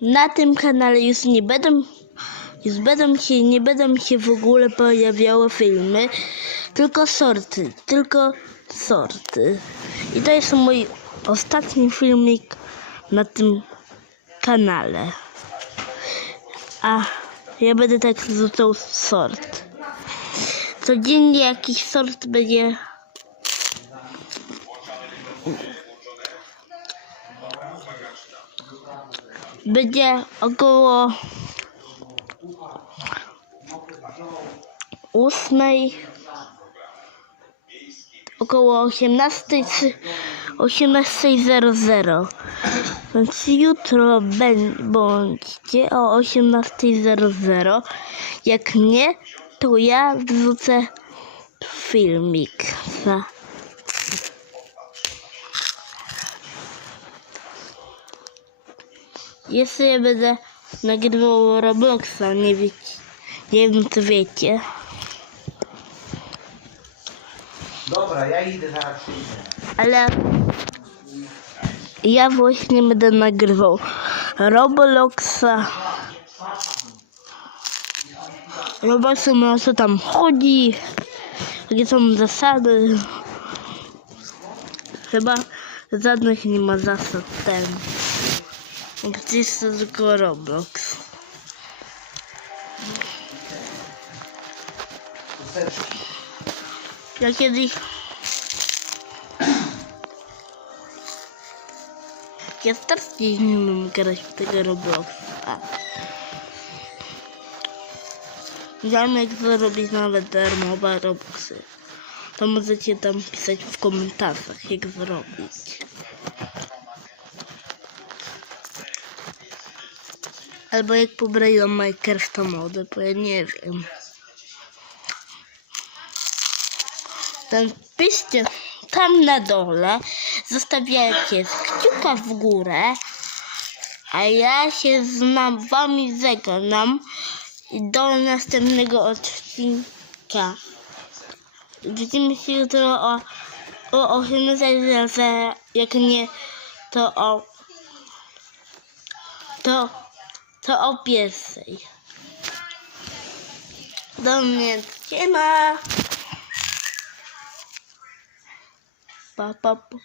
na tym kanale już nie będą już będą się, nie będą się w ogóle pojawiały filmy, tylko sorty, tylko sorty. I to jest mój ostatni filmik na tym kanale. A ja będę tak rzucał sort. Codziennie jakiś sort będzie będzie około ósmej około 18 czy 18.00 więc jutro bądźcie o 18.00 jak nie to ja wrzucę filmik. Za Ja będę nagrywał Robloxa, nie wiecie. Nie wiem czy wiecie. Dobra, ja idę zaraz przyjdę. Ale ja właśnie będę nagrywał Robloxa. Robloxa na co tam chodzi, jakie są zasady. Chyba żadnych nie ma zasad ten. Gdzieś to tylko Roblox. Ja kiedyś. Ja nie umiem grać w tego Robloxa. Wiem jak zrobić nawet darmowe Robloxy. To możecie tam pisać w komentarzach jak zrobić. Albo jak pobrają Minecrafta mody, bo ja nie wiem. ten piszcie tam na dole, zostawiajcie kciuka w górę, a ja się z wami żegnam i do następnego odcinka. Widzimy się jutro o, o 18, że jak nie, to o to, to o pierwszej. Do mnie, siema! Pa, pa, pa.